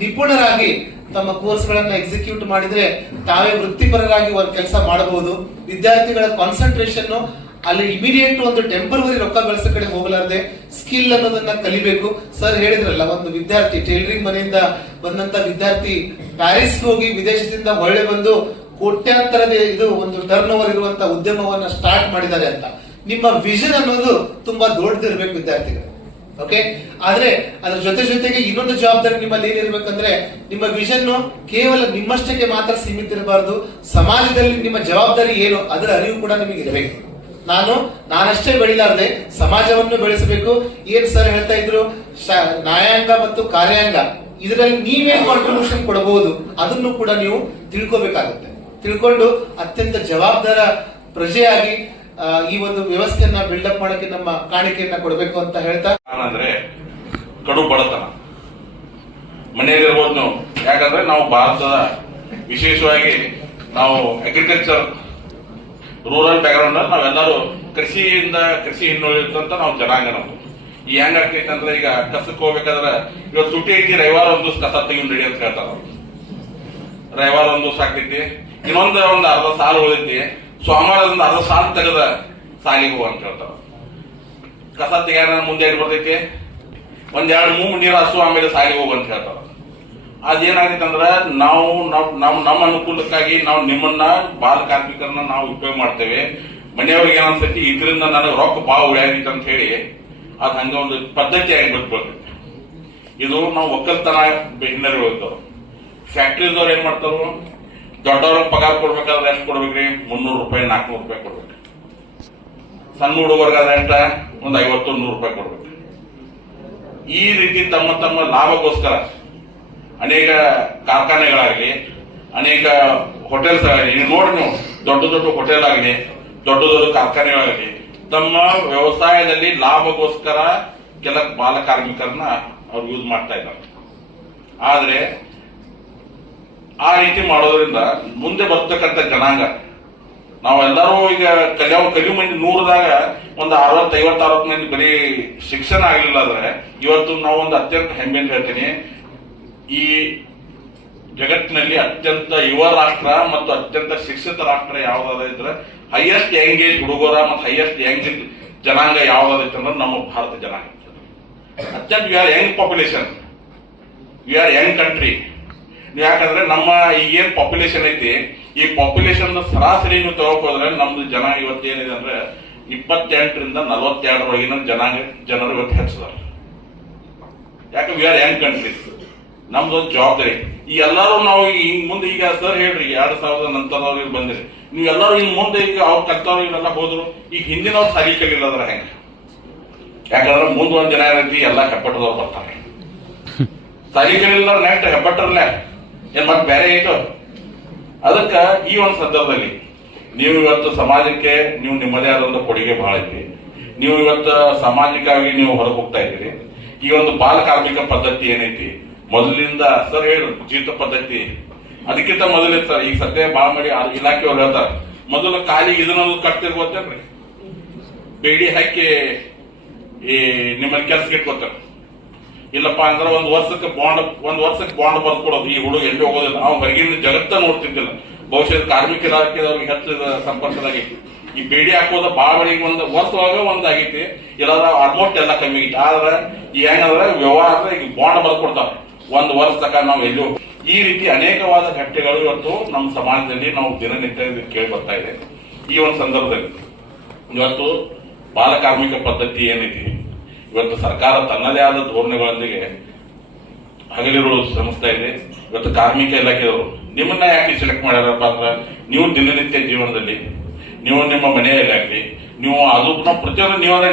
ನಿಪುಣರಾಗಿ ತಮ್ಮ ಕೋರ್ಸ್ ಗಳನ್ನ ಎಕ್ಸಿಕ್ಯೂಟ್ ಮಾಡಿದ್ರೆ ತಾವೇ ವೃತ್ತಿಪರರಾಗಿ ಒಂದು ಕೆಲಸ ಮಾಡಬಹುದು. ವಿದ್ಯಾರ್ಥಿಗಳ ಕಾನ್ಸಂಟ್ರೇಷನ್ ಅಲ್ಲಿ ಇಮಿಡಿಯೇಟ್ ಒಂದು ಟೆಂಪರರಿ ರೊಕ್ಕ ಗಳಿಸೋ ಕಡೆ ಹೋಗಲಾರದೆ ಸ್ಕಿಲ್ ಅನ್ನೋದನ್ನ ಕಲಿಬೇಕು. ಸರ್ ಹೇಳಿದ್ರಲ್ಲ, ಒಂದು ವಿದ್ಯಾರ್ಥಿ ಟೈಲರಿಂಗ್ ಮನೆಯಿಂದ ಬಂದಂತ ವಿದ್ಯಾರ್ಥಿ ಪ್ಯಾರಿಸ್ ಹೋಗಿ ವಿದೇಶದಿಂದ ಹೊಳ್ಳೆ ಬಂದು ಕೋಟ್ಯಾಂತರದ ಇದು ಒಂದು ಟರ್ನ್ ಓವರ್ ಇರುವಂತ ಉದ್ಯಮವನ್ನ ಸ್ಟಾರ್ಟ್ ಮಾಡಿದ್ದಾರೆ ಅಂತ. ನಿಮ್ಮ ವಿಷನ್ ಅನ್ನೋದು ತುಂಬಾ ದೊಡ್ಡದಿರ್ಬೇಕು ವಿದ್ಯಾರ್ಥಿಗಳು. ಓಕೆ ಆದ್ರೆ ಅದ್ರ ಜೊತೆ ಜೊತೆಗೆ ಇನ್ನೊಂದು ಜವಾಬ್ದಾರಿ ನಿಮ್ಮಲ್ಲಿ ಏನಿರ್ಬೇಕಂದ್ರೆ, ನಿಮ್ಮ ವಿಷನ್ ಕೇವಲ ನಿಮ್ಮಷ್ಟಕ್ಕೆ ಮಾತ್ರ ಸೀಮಿತ ಇರಬಾರದು ಸಮಾಜದಲ್ಲಿ ನಿಮ್ಮ ಜವಾಬ್ದಾರಿ ಏನು ಅದರ ಅರಿವು ಕೂಡ ನಿಮಗೆ ಇರಬೇಕು ನಾನು, ನಾನಷ್ಟೇ ಬೆಳಿಲಾರ್ದೆ ಸಮಾಜವನ್ನು ಬೆಳೆಸಬೇಕು. ಏನ್ ಸರ್ ಹೇಳ್ತಾ ಇದ್ರು? ನ್ಯಾಯಾಂಗ ಮತ್ತು ಕಾರ್ಯಾಂಗ. ಇದರಲ್ಲಿ ನೀವೇನ್ ಕಾಂಟ್ರಿಬ್ಯೂಷನ್ ಕೊಡಬಹುದು. ಅದನ್ನು ಕೂಡ ನೀವು ತಿಳ್ಕೋಬೇಕಾಗುತ್ತೆ. ತಿಳ್ಕೊಂಡು ಅತ್ಯಂತ ಜವಾಬ್ದಾರ ಪ್ರಜೆಯಾಗಿ ಈ ಒಂದು ವ್ಯವಸ್ಥೆಯನ್ನ ಬಿಲ್ಡಪ್ ಮಾಡಕ್ಕೆ ನಮ್ಮ ಕಾಣಿಕೆಯನ್ನ ಕೊಡಬೇಕು ಅಂತ ಹೇಳ್ತಾ ಅಂದ್ರೆ ಕಡು ಬಡತನ. ಮನೆಯಲ್ಲಿರ್ಬೋದು ನಾವು. ಯಾಕಂದ್ರೆ ನಾವು ಭಾರತದ ವಿಶೇಷವಾಗಿ ನಾವು ಅಗ್ರಿಕಲ್ಚರ್ ರೂರಲ್ ಬ್ಯಾಕ್ಗ್ರೌಂಡ್ ನಾವೆಲ್ಲರೂ ಕೃಷಿಯಿಂದ ಕೃಷಿ ಹಿನ್ನುಳಿದಂತ ನಾವು ಜನಾಂಗ ನಾವು ಈ ಹೆಂಗ್ ಆಗ್ತೈತೆ ಅಂದ್ರೆ ಈಗ ಕಸಕ್ಕೆ ಹೋಗ್ಬೇಕಾದ್ರೆ ಇವತ್ತು ಸುಟಿ ಐತಿ, ರವಿವಾರ ಒಂದು ಕಸ ತೆಗೆದು ನಡಿ ಅಂತ ಹೇಳ್ತಾರ. ರವಿವಾರ ಒಂದು ಆಗ್ತೈತಿ. ಇನ್ನೊಂದು ಒಂದು ಅರ್ಧ ಸಾಲು ಉಳಿದೈತಿ ಒಂದು ಅರ್ಧ ಸಾಲ ತೆಗೆದ ಸಾಲಿಗೆ ಅಂತ ಹೇಳ್ತಾರ. ಕಸ ತೆಗ್ಯಾರ ಮುಂದೆ ಏನ್ ಬರ್ತೈತಿ? ಒಂದ್ ಎರಡು ಮೂರು ನೀರು ಹಸು ಆಮೇಲೆ ಸಾಲಿಗೆ ಹೋಗು ಅಂತ ಹೇಳ್ತಾರ. ಅದೇನಾಗೈತೆ ಅಂದ್ರೆ ನಾವು ನಮ್ಮ ನಮ್ ನಮ್ಮ ಅನುಕೂಲಕ್ಕಾಗಿ ನಾವು ನಿಮ್ಮನ್ನ, ಬಾಲ ಕಾರ್ಮಿಕರನ್ನ ನಾವು ಉಪಯೋಗ ಮಾಡ್ತೇವೆ. ಮನೆಯವ್ರಿಗೆ ಏನನ್ಸೈತಿ? ಇದರಿಂದ ನನಗೆ ರೊಕ್ಕ ಬಾವು ಉಳಿಯಾಗಿತ್ತು ಅಂತ ಹೇಳಿ ಅದು ಹಂಗ ಒಂದು ಪದ್ಧತಿ ಆಗಿ ಬರ್ತೈತಿ ಇದು ನಾವು ಒಕ್ಕಲ್ತನ ಹಿನ್ನೆಲೆ ಹೋಗ್ತಾವ. ಫ್ಯಾಕ್ಟ್ರಿದವ್ರು ಏನ್ ಮಾಡ್ತಾರು? ದೊಡ್ಡವ್ರಿಗೆ ಪಗಾರ ಕೊಡ್ಬೇಕಾದ್ರೆ ಎಷ್ಟು ಕೊಡ್ಬೇಕ್ರಿ? ಮುನ್ನೂರು ರೂಪಾಯಿ, ನಾಲ್ಕನೂರು ರೂಪಾಯಿ ಕೊಡ್ಬೇಕು ಸಣ್ಣ ಹುಡುಗರಿಗಾದ್ರೆ ಎಷ್ಟ ಒಂದ್ ಐವತ್ತು, ನೂರು ರೂಪಾಯಿ ಕೊಡ್ಬೇಕು. ಈ ರೀತಿ ತಮ್ಮ ತಮ್ಮ ಲಾಭಕ್ಕೋಸ್ಕರ ಅನೇಕ ಕಾರ್ಖಾನೆಗಳಾಗಲಿ, ಅನೇಕ ಹೋಟೆಲ್ಸ್ ಆಗಲಿ ನೀವು ನೋಡಿ ನೀವು, ದೊಡ್ಡ ದೊಡ್ಡ ಹೋಟೆಲ್ ಆಗಲಿ ದೊಡ್ಡ ದೊಡ್ಡ ಕಾರ್ಖಾನೆಗಳಾಗಲಿ, ತಮ್ಮ ವ್ಯವಸಾಯದಲ್ಲಿ ಲಾಭಕ್ಕೋಸ್ಕರ ಕೆಲ ಬಾಲ ಕಾರ್ಮಿಕರನ್ನ ಅವ್ರು ಯೂಸ್ ಮಾಡ್ತಾ ಇದ್ದಾರೆ. ಆದ್ರೆ ಆ ರೀತಿ ಮಾಡೋದ್ರಿಂದ ಮುಂದೆ ಬರ್ತಕ್ಕಂಥ ಜನಾಂಗ ನಾವೆಲ್ಲರೂ ಈಗ ಕಲಿಯೋ ಕಲಿಯೋ ಮಂದಿ ನೂರದಾಗ ಒಂದು ಅರವತ್ತು ಐವತ್ತು ಅರವತ್ತು ಮಂದಿ ಬರೀ ಶಿಕ್ಷಣ ಆಗಲಿಲ್ಲ ಅಂದ್ರೆ ಇವತ್ತು ನಾವು ಒಂದು ಅತ್ಯಂತ ಹೆಮ್ಮೆಯಿಂದ ಹೇಳ್ತೀನಿ. ಈ ಜಗತ್ತಿನಲ್ಲಿ ಅತ್ಯಂತ ಯುವ ರಾಷ್ಟ್ರ ಮತ್ತು ಅತ್ಯಂತ ಶಿಕ್ಷಿತ ರಾಷ್ಟ್ರ ಯಾವ್ದಾದ್ರು ಇದ್ರೆ ಹೈಯೆಸ್ಟ್ ಏಜ್ ಹುಡುಗರ ಮತ್ತು ಹೈಯೆಸ್ಟ್ ಯಂಗ್ ಜನಾಂಗ ಯಾವ್ದಾದೈತೆ ಅಂದ್ರೆ ನಮ್ಮ ಭಾರತ ಜನಾಂಗ. ಅತ್ಯಂತ we are young population we are young country ಯಾಕಂದ್ರೆ ನಮ್ಮ ಈಗೇನ್ ಪಾಪ್ಯುಲೇಷನ್ ಐತಿ ಈ ಪಾಪ್ಯುಲೇಷನ್ ಸರಾಸರಿ ನೀವು ತಗೋಕ್ ಹೋದ್ರೆ ನಮ್ದು ಜನ ಇವತ್ತು ಏನಿದೆ ಅಂದ್ರೆ ಇಪ್ಪತ್ತೆಂಟರಿಂದ ನಲವತ್ತೆರಡರೊಳಗಿನ ಜನಾಂಗ ಜನರು ಇವತ್ತು ಹೆಚ್ಚಿದ್ದಾರೆ. ಯಾಕೆ ವಿ ಆರ್ ಯಂಗ್ ಕಂಟ್ರೀಸ್ ನಮ್ದು ಒಂದು ಜವಾಬ್ದಾರಿ. ಈ ಎಲ್ಲರೂ ನಾವು ಹಿಂಗ್ ಮುಂದೆ ಈಗ ಸರ್ ಹೇಳ್ರಿ ಎರಡ್ ಸಾವಿರದ ನಂತರವ್ರಿಗೆ ಬಂದಿರಿ. ನೀವು ಎಲ್ಲರೂ ಹಿಂಗ್ ಮುಂದೆ ಈಗ ಅವ್ರ ಕಲ್ತವ್ರು ಇವರೆಲ್ಲ ಹೋದ್ರು ಈಗ ಹಿಂದಿನವ್ರು ಸಾಲಿ ಕಲಿಲ್ಲದ್ರ ಹೆಂಗ? ಯಾಕಂದ್ರೆ ಮುಂದೆ ಒಂದ್ ಜನ ಏನೈತಿ ಎಲ್ಲ ಹೆಬ್ಬಟ್ಟದವ್ರು ಬರ್ತಾರೆ. *laughs* ಸಾಲಿ ಕಲಿಲ್ಲ ನೆಕ್ಸ್ಟ್ ಹೆಬ್ಬಟ್ಟರ್ಲೆ ಏನ್ ಮತ್ತೆ ಬೇರೆ ಐತ? ಅದಕ್ಕ ಈ ಒಂದು ಸಂದರ್ಭದಲ್ಲಿ, ನೀವು ಇವತ್ತು ಸಮಾಜಕ್ಕೆ, ನೀವು ನಿಮ್ಮದೇ ಆದ ಒಂದು ಕೊಡುಗೆ ಬಹಳ ಐತಿ. ನೀವು ಇವತ್ತು ಸಾಮಾಜಿಕವಾಗಿ ನೀವು ಹೊರಗೆ ಹೋಗ್ತಾ ಇದ್ದೀರಿ. ಈ ಒಂದು ಬಾಲ ಕಾರ್ಮಿಕ ಪದ್ಧತಿ ಏನೈತಿ? ಮೊದಲಿನಿಂದ ಸರ್ ಹೇಳು ಜೀತ ಪದ್ಧತಿ. ಅದಕ್ಕಿಂತ ಮೊದಲೇ ಸರ್, ಈಗ ಸದ್ಯ ಬಾಳ ಮಾಡಿ ಇಲಾಖೆ ಇಲಾಖೆಯವ್ರು ಹೇಳ್ತಾರೆ, ಮೊದಲು ಖಾಲಿ ಇದನ್ನೊಂದು ಕಟ್ತಿರ್ಬೋದ್ರಿ ಬೇಡಿ ಹಾಕಿ ಈ ನಿಮ್ಮನ್ನ ಕೆಲ್ಸಕ್ಕೆ ಇಟ್ಕೋತಾರೆ. ಇಲ್ಲಪ್ಪ ಅಂದ್ರೆ ಒಂದ್ ವರ್ಷಕ್ಕೆ ಬಾಂಡ್ ಒಂದ್ ವರ್ಷಕ್ಕೆ ಬಾಂಡ್ ಬರ್ದು ಕೊಡೋದು ಈ ಹುಡುಗ ಎಲ್ಲಿ ಹೋಗೋದಿಲ್ಲ. ಅವ್ನು ಹೊರಗಿನ ಜಗತ್ತ ನೋಡ್ತಿದ್ದಿಲ್ಲ. ಬಹುಶಃ ಕಾರ್ಮಿಕ ಇಲಾಖೆದವ್ರಿಗೆ ಹೆಚ್ಚು ಸಂಪರ್ಕದಾಗೈತಿ ಈ ಬೇಡಿ ಹಾಕೋದ ಬಾವಳಿಗೆ ಒಂದು, ವರ್ಷವಾಗ ಒಂದ್ ಆಗೈತಿ ಇಲ್ಲಾಂದ್ರೆ ಆಲ್ಮೋಸ್ಟ್ ಎಲ್ಲ ಕಮ್ಮಿ ಆಗೈತಿ ಆದ್ರೆ ಹೆಂಗಂದ್ರೆ ವ್ಯವಹಾರ ಬಾಂಡ್ ಬರ್ದು ಕೊಡ್ತಾರೆ ಒಂದ್ ವರ್ಷ ತಕ ನಾವು ಎಲ್ಲೂ ಈ ರೀತಿ ಅನೇಕವಾದ ಘಟನೆಗಳು ಇವತ್ತು ನಮ್ಮ ಸಮಾಜದಲ್ಲಿ ನಾವು ದಿನನಿತ್ಯ ಕೇಳಿ ಬರ್ತಾ ಇದೆ. ಈ ಒಂದು ಸಂದರ್ಭದಲ್ಲಿ ಇವತ್ತು ಬಾಲಕಾರ್ಮಿಕ ಪದ್ಧತಿ ಏನೈತಿ? ಇವತ್ತು ಸರ್ಕಾರ ತನ್ನದೇ ಆದ ಧೋರಣೆಗಳೊಂದಿಗೆ ಹಗಲಿರುಳು ಶ್ರಮಿಸ್ತಾ ಇದೆ. ಇವತ್ತು ಕಾರ್ಮಿಕ ಇಲಾಖೆಯವರು, ನಿಮ್ಮನ್ನ ಯಾಕೆ ಸೆಲೆಕ್ಟ್ ಮಾಡ್ಯಾರಪ್ಪ ಅಂದ್ರೆ ನೀವು ದಿನನಿತ್ಯ ಜೀವನದಲ್ಲಿ, ನೀವು ನಿಮ್ಮ ಮನೆಯಲ್ಲಾಗ್ಲಿ, ನೀವು ಅದು ಪ್ರತಿಯೊಂದು ನೀವೇ